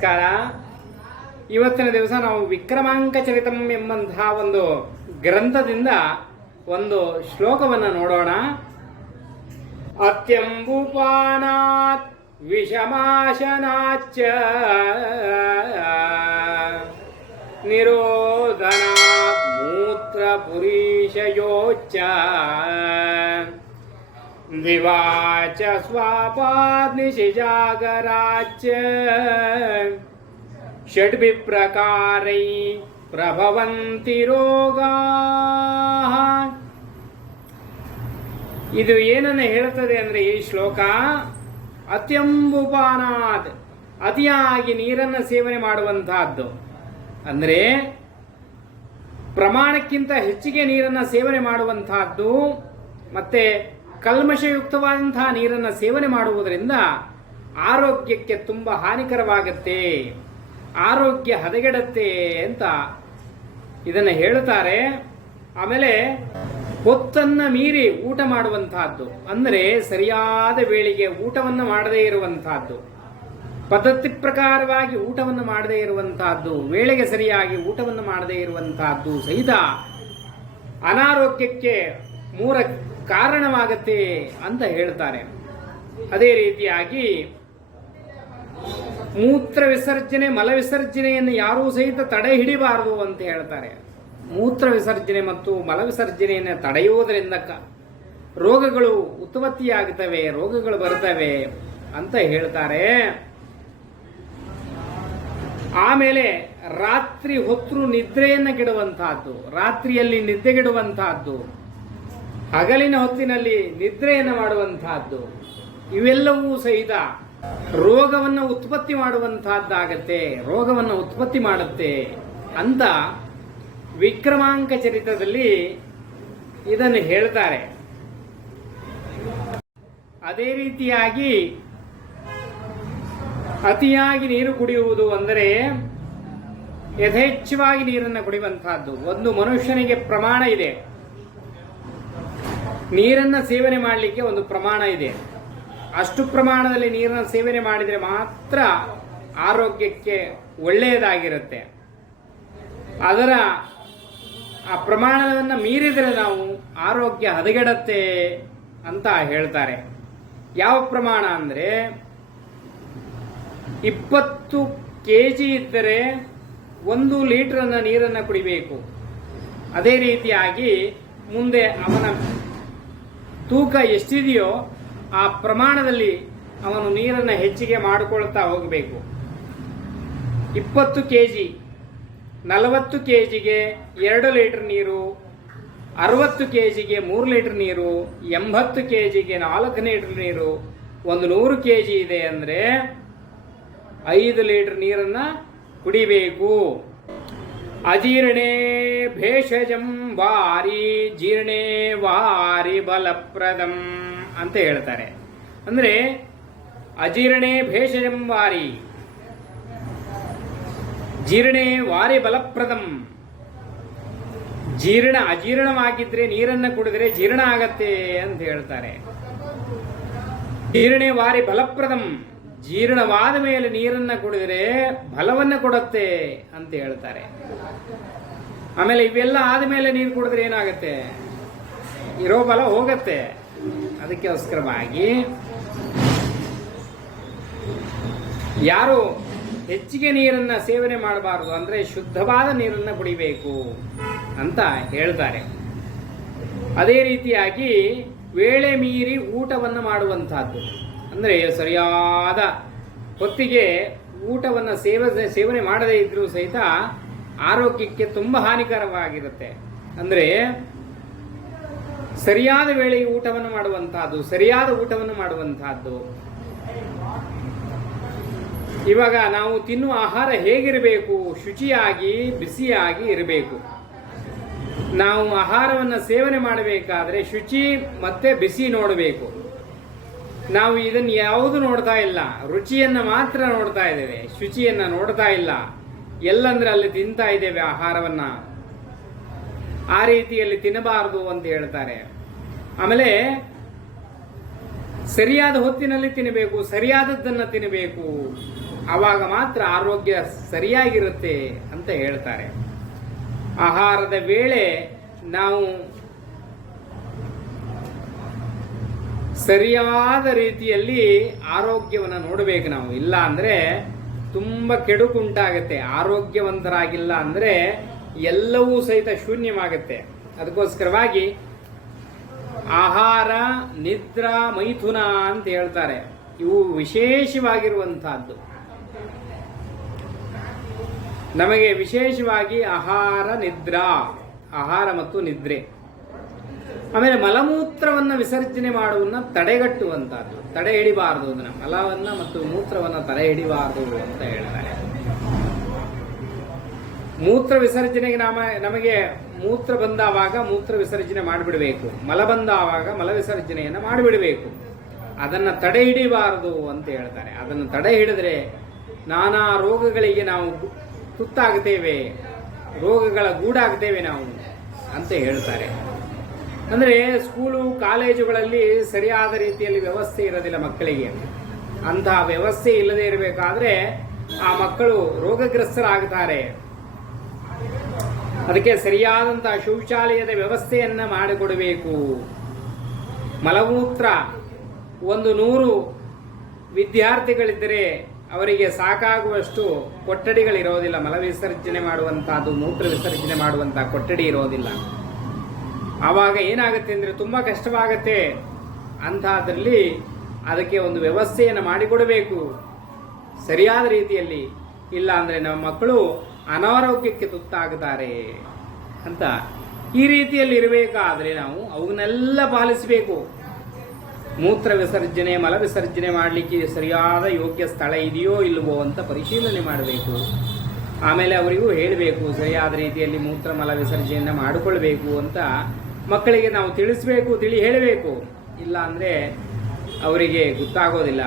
ನಮಸ್ಕಾರ. ಇವತ್ತಿನ ದಿವಸ ನಾವು ವಿಕ್ರಮಾಂಕ ಚರಿತಂ ಎಂಬಂತಹ ಒಂದು ಗ್ರಂಥದಿಂದ ಒಂದು ಶ್ಲೋಕವನ್ನು ನೋಡೋಣ. ಅತ್ಯಂಬುಪಾನಾತ್ ವಿಷಮಾಶನಾಚ್ಚ ನಿರೋಧನಾತ್ ಮೂತ್ರ ಪುರೀಶಯೋಚ್ಚ ದಿವಾಚ ಸ್ವಾಪಾದ್ನಿಶಿಜಾಗರಾಚ್ಚ ಷಡ್ಭಿಪ್ರಕಾರೈ ಪ್ರಭವಂತಿ ರೋಗಾಃ. ಇದು ಏನನ್ನು ಹೇಳುತ್ತದೆ ಅಂದರೆ ಈ ಶ್ಲೋಕ, ಅತ್ಯಂಬುಪಾನಾತ್ ಅತಿಯಾಗಿ ನೀರನ್ನು ಸೇವನೆ ಮಾಡುವಂತಹದ್ದು, ಅಂದರೆ ಪ್ರಮಾಣಕ್ಕಿಂತ ಹೆಚ್ಚಿಗೆ ನೀರನ್ನು ಸೇವನೆ ಮಾಡುವಂತಹದ್ದು, ಮತ್ತೆ ಕಲ್ಮಶಯುಕ್ತವಾದಂತಹ ನೀರನ್ನು ಸೇವನೆ ಮಾಡುವುದರಿಂದ ಆರೋಗ್ಯಕ್ಕೆ ತುಂಬ ಹಾನಿಕರವಾಗುತ್ತೆ, ಆರೋಗ್ಯ ಹದಗೆಡುತ್ತೆ ಅಂತ ಇದನ್ನು ಹೇಳುತ್ತಾರೆ. ಆಮೇಲೆ ಹೊತ್ತನ್ನು ಮೀರಿ ಊಟ ಮಾಡುವಂತಹದ್ದು, ಅಂದರೆ ಸರಿಯಾದ ವೇಳೆಗೆ ಊಟವನ್ನು ಮಾಡದೇ ಇರುವಂತಹದ್ದು, ಪದ್ಧತಿ ಪ್ರಕಾರವಾಗಿ ಊಟವನ್ನು ಮಾಡದೇ ಇರುವಂತಹದ್ದು, ವೇಳೆಗೆ ಸರಿಯಾಗಿ ಊಟವನ್ನು ಮಾಡದೇ ಇರುವಂತಹದ್ದು ಸಹಿತ ಅನಾರೋಗ್ಯಕ್ಕೆ ಮೂಲ ಕಾರಣವಾಗತ್ತೆ ಅಂತ ಹೇಳ್ತಾರೆ. ಅದೇ ರೀತಿಯಾಗಿ ಮೂತ್ರ ವಿಸರ್ಜನೆ ಮಲ ವಿಸರ್ಜನೆಯನ್ನು ಯಾರೂ ಸಹಿತ ತಡೆ ಹಿಡಿಬಾರದು ಅಂತ ಹೇಳ್ತಾರೆ. ಮೂತ್ರ ವಿಸರ್ಜನೆ ಮತ್ತು ಮಲ ವಿಸರ್ಜನೆಯನ್ನು ತಡೆಯುವುದರಿಂದ ರೋಗಗಳು ಉತ್ಪತ್ತಿಯಾಗುತ್ತವೆ, ರೋಗಗಳು ಬರ್ತವೆ ಅಂತ ಹೇಳ್ತಾರೆ. ಆಮೇಲೆ ರಾತ್ರಿ ಹೊತ್ತು ನಿದ್ರೆಯನ್ನು ಕೆಡುವಂತಹದ್ದು, ರಾತ್ರಿಯಲ್ಲಿ ನಿದ್ದೆಗೆಡುವಂತಹದ್ದು, ಹಗಲಿನ ಹೊತ್ತಿನಲ್ಲಿ ನಿದ್ರೆಯನ್ನು ಮಾಡುವಂತಹದ್ದು, ಇವೆಲ್ಲವೂ ಸಹಿತ ರೋಗವನ್ನು ಉತ್ಪತ್ತಿ ಮಾಡುವಂತಹದ್ದಾಗತ್ತೆ, ರೋಗವನ್ನು ಉತ್ಪತ್ತಿ ಮಾಡುತ್ತೆ ಅಂತ ವಿಕ್ರಮಾಂಕ ಚರಿತದಲ್ಲಿ ಇದನ್ನು ಹೇಳ್ತಾರೆ. ಅದೇ ರೀತಿಯಾಗಿ ಅತಿಯಾಗಿ ನೀರು ಕುಡಿಯುವುದು ಅಂದರೆ ಯಥೇಚ್ಛವಾಗಿ ನೀರನ್ನು ಕುಡಿಯುವಂತಹದ್ದು. ಒಂದು ಮನುಷ್ಯನಿಗೆ ಪ್ರಮಾಣ ಇದೆ, ನೀರನ್ನು ಸೇವನೆ ಮಾಡಲಿಕ್ಕೆ ಒಂದು ಪ್ರಮಾಣ ಇದೆ. ಅಷ್ಟು ಪ್ರಮಾಣದಲ್ಲಿ ನೀರನ್ನು ಸೇವನೆ ಮಾಡಿದರೆ ಮಾತ್ರ ಆರೋಗ್ಯಕ್ಕೆ ಒಳ್ಳೆಯದಾಗಿರುತ್ತೆ. ಅದರ ಆ ಪ್ರಮಾಣವನ್ನು ಮೀರಿದರೆ ನಾವು ಆರೋಗ್ಯ ಹದಗೆಡುತ್ತೆ ಅಂತ ಹೇಳ್ತಾರೆ. ಯಾವ ಪ್ರಮಾಣ ಅಂದರೆ 20 kg ಇದ್ದರೆ 1 ಲೀಟರ್ ನೀರನ್ನು ಕುಡಿಬೇಕು. ಅದೇ ರೀತಿಯಾಗಿ ಮುಂದೆ ಅವನ ತೂಕ ಎಷ್ಟಿದೆಯೋ ಆ ಪ್ರಮಾಣದಲ್ಲಿ ಅವನು ನೀರನ್ನು ಹೆಚ್ಚಿಗೆ ಮಾಡಿಕೊಳ್ತಾ ಹೋಗಬೇಕು. 20 kg 40 kgಗೆ 2 ಲೀಟರ್ ನೀರು, 60 kgಗೆ 3 ಲೀಟರ್ ನೀರು, 80 kgಗೆ 4 ಲೀಟರ್ ನೀರು, 100 kg ಇದೆ ಅಂದರೆ 5 ಲೀಟರ್ ನೀರನ್ನು ಕುಡಿಬೇಕು. ಅಜೀರ್ಣೇ ಭೇಷಜಂ ವಾರಿ ಜೀರ್ಣೇ ವಾರಿ ಬಲಪ್ರದಂ ಅಂತ ಹೇಳ್ತಾರೆ. ಅಂದರೆ ಅಜೀರ್ಣೇ ಭೇಷಜಂ ವಾರಿ ಜೀರ್ಣೇ ವಾರಿ ಬಲಪ್ರದಂ. ಅಜೀರ್ಣವಾಗಿದ್ರೆ ನೀರನ್ನು ಕುಡಿದ್ರೆ ಜೀರ್ಣ ಆಗತ್ತೆ ಅಂತ ಹೇಳ್ತಾರೆ. ಜೀರ್ಣೇ ವಾರಿ ಬಲಪ್ರದಂ, ಜೀರ್ಣವಾದ ಮೇಲೆ ನೀರನ್ನು ಕುಡಿದರೆ ಬಲವನ್ನು ಕೊಡುತ್ತೆ ಅಂತ ಹೇಳ್ತಾರೆ. ಆಮೇಲೆ ಇವೆಲ್ಲ ಆದಮೇಲೆ ನೀರು ಕುಡಿದ್ರೆ ಏನಾಗುತ್ತೆ, ಇರೋ ಬಲ ಹೋಗತ್ತೆ. ಅದಕ್ಕೋಸ್ಕರವಾಗಿ ಯಾರು ಹೆಚ್ಚಿಗೆ ನೀರನ್ನು ಸೇವನೆ ಮಾಡಬಾರದು, ಅಂದರೆ ಶುದ್ಧವಾದ ನೀರನ್ನು ಕುಡಿಬೇಕು ಅಂತ ಹೇಳ್ತಾರೆ. ಅದೇ ರೀತಿಯಾಗಿ ವೇಳೆ ಮೀರಿ ಊಟವನ್ನು ಮಾಡುವಂತಹದ್ದು, ಅಂದರೆ ಸರಿಯಾದ ಹೊತ್ತಿಗೆ ಊಟವನ್ನು ಸೇವನೆ ಮಾಡದೇ ಇದ್ರೂ ಸಹಿತ ಆರೋಗ್ಯಕ್ಕೆ ತುಂಬ ಹಾನಿಕರವಾಗಿರುತ್ತೆ. ಅಂದರೆ ಸರಿಯಾದ ವೇಳೆಗೆ ಊಟವನ್ನು ಮಾಡುವಂತಹದ್ದು, ಸರಿಯಾದ ಊಟವನ್ನು ಮಾಡುವಂತಹದ್ದು. ಇವಾಗ ನಾವು ತಿನ್ನುವ ಆಹಾರ ಹೇಗಿರಬೇಕು, ಶುಚಿಯಾಗಿ ಬಿಸಿಯಾಗಿ ಇರಬೇಕು. ನಾವು ಆಹಾರವನ್ನು ಸೇವನೆ ಮಾಡಬೇಕಾದ್ರೆ ಶುಚಿ ಮತ್ತೆ ಬಿಸಿ ನೋಡಬೇಕು. ನಾವು ಇದನ್ನು ಯಾವುದು ನೋಡ್ತಾ ಇಲ್ಲ, ರುಚಿಯನ್ನು ಮಾತ್ರ ನೋಡ್ತಾ ಇದ್ದೇವೆ, ಶುಚಿಯನ್ನು ನೋಡ್ತಾ ಇಲ್ಲ. ಎಲ್ಲಂದ್ರೆ ಅಲ್ಲಿ ತಿಂತಾ ಇದ್ದೇವೆ ಆಹಾರವನ್ನ. ಆ ರೀತಿಯಲ್ಲಿ ತಿನ್ನಬಾರದು ಅಂತ ಹೇಳ್ತಾರೆ. ಆಮೇಲೆ ಸರಿಯಾದ ಹೊತ್ತಿನಲ್ಲಿ ತಿನ್ನಬೇಕು, ಸರಿಯಾದದ್ದನ್ನು ತಿನ್ನಬೇಕು ಆವಾಗ ಮಾತ್ರ ಆರೋಗ್ಯ ಸರಿಯಾಗಿರುತ್ತೆ ಅಂತ ಹೇಳ್ತಾರೆ. ಆಹಾರದ ವೇಳೆ ನಾವು ಸರಿಯಾದ ರೀತಿಯಲ್ಲಿ ಆರೋಗ್ಯವನ್ನು ನೋಡಬೇಕು ನಾವು. ಇಲ್ಲ ಅಂದ್ರೆ ತುಂಬ ಕೆಡುಕುಂಟಾಗತ್ತೆ. ಆರೋಗ್ಯವಂತರಾಗಿಲ್ಲ ಅಂದ್ರೆ ಎಲ್ಲವೂ ಸಹಿತ ಶೂನ್ಯವಾಗುತ್ತೆ. ಅದಕ್ಕೋಸ್ಕರವಾಗಿ ಆಹಾರ, ನಿದ್ರಾ, ಮೈಥುನ ಅಂತ ಹೇಳ್ತಾರೆ. ಇವು ವಿಶೇಷವಾಗಿರುವಂತಹದ್ದು. ನಮಗೆ ವಿಶೇಷವಾಗಿ ಆಹಾರ, ನಿದ್ರಾ, ಆಹಾರ ಮತ್ತು ನಿದ್ರೆ. ಆಮೇಲೆ ಮಲಮೂತ್ರವನ್ನು ವಿಸರ್ಜನೆ ಮಾಡುವನ್ನ ತಡೆಗಟ್ಟುವಂತಹದ್ದು. ತಡೆ ಹಿಡಿಬಾರದು, ಅದನ್ನ ಮಲವನ್ನ ಮತ್ತು ಮೂತ್ರವನ್ನ ತಡೆ ಹಿಡಿಬಾರದು ಅಂತ ಹೇಳ್ತಾರೆ. ಮೂತ್ರ ವಿಸರ್ಜನೆಗೆ ನಮಗೆ ಮೂತ್ರ ಬಂದಾವಾಗ ಮೂತ್ರ ವಿಸರ್ಜನೆ ಮಾಡಿಬಿಡಬೇಕು, ಮಲ ಬಂದಾವಾಗ ಮಲ ವಿಸರ್ಜನೆಯನ್ನು ಮಾಡಿಬಿಡಬೇಕು. ಅದನ್ನು ತಡೆ ಹಿಡಿಬಾರದು ಅಂತ ಹೇಳ್ತಾರೆ. ಅದನ್ನು ತಡೆ ಹಿಡಿದ್ರೆ ನಾನಾ ರೋಗಗಳಿಗೆ ನಾವು ತುತ್ತಾಗ್ತೇವೆ, ರೋಗಗಳ ಗೂಡಾಗ್ತೇವೆ ನಾವು ಅಂತ ಹೇಳ್ತಾರೆ. ಅಂದರೆ ಸ್ಕೂಲು ಕಾಲೇಜುಗಳಲ್ಲಿ ಸರಿಯಾದ ರೀತಿಯಲ್ಲಿ ವ್ಯವಸ್ಥೆ ಇರೋದಿಲ್ಲ ಮಕ್ಕಳಿಗೆ. ಅಂತಹ ವ್ಯವಸ್ಥೆ ಇಲ್ಲದೆ ಇರಬೇಕಾದ್ರೆ ಆ ಮಕ್ಕಳು ರೋಗಗ್ರಸ್ತರಾಗ್ತಾರೆ. ಅದಕ್ಕೆ ಸರಿಯಾದಂತಹ ಶೌಚಾಲಯದ ವ್ಯವಸ್ಥೆಯನ್ನ ಮಾಡಿಕೊಡಬೇಕು. ಮಲಮೂತ್ರ 100 ವಿದ್ಯಾರ್ಥಿಗಳಿದ್ದರೆ ಅವರಿಗೆ ಸಾಕಾಗುವಷ್ಟು ಕೊಠಡಿಗಳಿರೋದಿಲ್ಲ. ಮಲ ವಿಸರ್ಜನೆ ಮಾಡುವಂತಹದ್ದು, ಮೂತ್ರ ವಿಸರ್ಜನೆ ಮಾಡುವಂತಹ ಕೊಠಡಿ ಇರೋದಿಲ್ಲ. ಆವಾಗ ಏನಾಗುತ್ತೆ ಅಂದರೆ ತುಂಬಾ ಕಷ್ಟವಾಗತ್ತೆ. ಅಂತಹದ್ರಲ್ಲಿ ಅದಕ್ಕೆ ಒಂದು ವ್ಯವಸ್ಥೆಯನ್ನು ಮಾಡಿಕೊಡಬೇಕು ಸರಿಯಾದ ರೀತಿಯಲ್ಲಿ. ಇಲ್ಲ ಅಂದ್ರೆ ನಮ್ಮ ಮಕ್ಕಳು ಅನಾರೋಗ್ಯಕ್ಕೆ ತುತ್ತಾಗುತ್ತಾರೆ ಅಂತ. ಈ ರೀತಿಯಲ್ಲಿ ಇರಬೇಕಾದ್ರೆ ನಾವು ಅವನ್ನೆಲ್ಲ ಪಾಲಿಸಬೇಕು. ಮೂತ್ರ ವಿಸರ್ಜನೆ, ಮಲ ವಿಸರ್ಜನೆ ಮಾಡಲಿಕ್ಕೆ ಸರಿಯಾದ ಯೋಗ್ಯ ಸ್ಥಳ ಇದೆಯೋ ಇಲ್ಲವೋ ಅಂತ ಪರಿಶೀಲನೆ ಮಾಡಬೇಕು. ಆಮೇಲೆ ಅವರಿಗೂ ಹೇಳಬೇಕು ಸರಿಯಾದ ರೀತಿಯಲ್ಲಿ ಮೂತ್ರ ಮಲ ವಿಸರ್ಜನೆಯನ್ನು ಮಾಡಿಕೊಳ್ಬೇಕು ಅಂತ ಮಕ್ಕಳಿಗೆ ನಾವು ತಿಳಿಸ್ಬೇಕು, ಹೇಳಬೇಕು. ಇಲ್ಲ ಅಂದ್ರೆ ಅವರಿಗೆ ಗೊತ್ತಾಗೋದಿಲ್ಲ.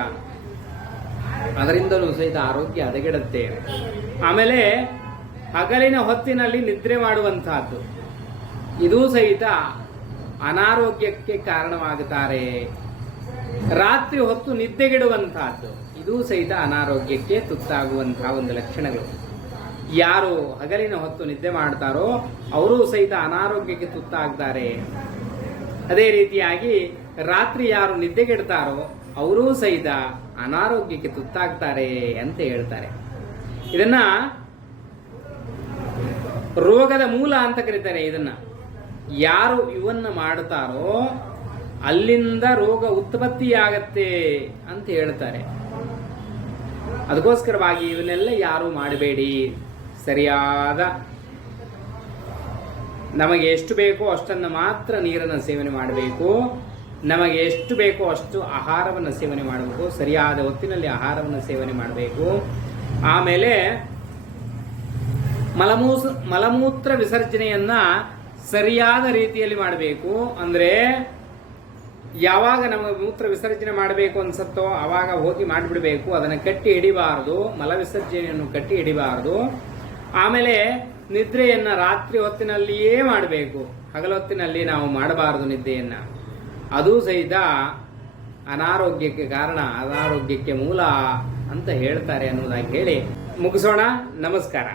ಅದರಿಂದಲೂ ಸಹಿತ ಆರೋಗ್ಯ ಹದಗೆಡುತ್ತೆ. ಆಮೇಲೆ ಹಗಲಿನ ಹೊತ್ತಿನಲ್ಲಿ ನಿದ್ರೆ ಮಾಡುವಂತಹದ್ದು, ಇದೂ ಸಹಿತ ಅನಾರೋಗ್ಯಕ್ಕೆ ಕಾರಣವಾಗುತ್ತಾರೆ. ರಾತ್ರಿ ಹೊತ್ತು ನಿದ್ದೆಗೆಡುವಂತಹದ್ದು, ಇದೂ ಸಹಿತ ಅನಾರೋಗ್ಯಕ್ಕೆ ತುತ್ತಾಗುವಂತಹ ಒಂದು ಲಕ್ಷಣಗಳು. ಯಾರು ಹಗಲಿನ ಹೊತ್ತು ನಿದ್ದೆ ಮಾಡ್ತಾರೋ ಅವರೂ ಸಹಿತ ಅನಾರೋಗ್ಯಕ್ಕೆ ತುತ್ತಾಗ್ತಾರೆ. ಅದೇ ರೀತಿಯಾಗಿ ರಾತ್ರಿ ಯಾರು ನಿದ್ದೆಗೆಡ್ತಾರೋ ಅವರೂ ಸಹಿತ ಅನಾರೋಗ್ಯಕ್ಕೆ ತುತ್ತಾಗ್ತಾರೆ ಅಂತ ಹೇಳ್ತಾರೆ. ಇದನ್ನ ರೋಗದ ಮೂಲ ಅಂತ ಕರೀತಾರೆ. ಇದನ್ನ ಯಾರು ಇವನ್ನ ಮಾಡುತ್ತಾರೋ ಅಲ್ಲಿಂದ ರೋಗ ಉತ್ಪತ್ತಿಯಾಗತ್ತೆ ಅಂತ ಹೇಳ್ತಾರೆ. ಅದಕ್ಕೋಸ್ಕರವಾಗಿ ಇವನ್ನೆಲ್ಲ ಯಾರು ಮಾಡಬೇಡಿ. ಸರಿಯಾದ ನಮಗೆ ಎಷ್ಟು ಬೇಕೋ ಅಷ್ಟನ್ನು ಮಾತ್ರ ನೀರನ್ನು ಸೇವನೆ ಮಾಡಬೇಕು. ನಮಗೆ ಎಷ್ಟು ಬೇಕೋ ಅಷ್ಟು ಆಹಾರವನ್ನು ಸೇವನೆ ಮಾಡಬೇಕು. ಸರಿಯಾದ ಹೊತ್ತಿನಲ್ಲಿ ಆಹಾರವನ್ನು ಸೇವನೆ ಮಾಡಬೇಕು. ಆಮೇಲೆ ಮಲಮೂತ್ರ ವಿಸರ್ಜನೆಯನ್ನ ಸರಿಯಾದ ರೀತಿಯಲ್ಲಿ ಮಾಡಬೇಕು. ಅಂದ್ರೆ ಯಾವಾಗ ನಮಗೆ ಮೂತ್ರ ವಿಸರ್ಜನೆ ಮಾಡಬೇಕು ಅನ್ಸತ್ತೋ ಆವಾಗ ಹೋಗಿ ಮಾಡಿಬಿಡಬೇಕು. ಅದನ್ನು ಕಟ್ಟಿ ಹಿಡಿಬಾರದು, ಮಲ ವಿಸರ್ಜನೆಯನ್ನು ಕಟ್ಟಿ ಹಿಡಿಬಾರದು. ಆಮೇಲೆ ನಿದ್ರೆಯನ್ನ ರಾತ್ರಿ ಹೊತ್ತಿನಲ್ಲಿಯೇ ಮಾಡಬೇಕು, ಹಗಲೊತ್ತಿನಲ್ಲಿ ನಾವು ಮಾಡಬಾರದು ನಿದ್ದೆಯನ್ನ. ಅದು ಸಹಿತ ಅನಾರೋಗ್ಯಕ್ಕೆ ಕಾರಣ, ಅನಾರೋಗ್ಯಕ್ಕೆ ಮೂಲ ಅಂತ ಹೇಳ್ತಾರೆ ಅನ್ನೋದಾಗಿ ಹೇಳಿ ಮುಗಿಸೋಣ. ನಮಸ್ಕಾರ.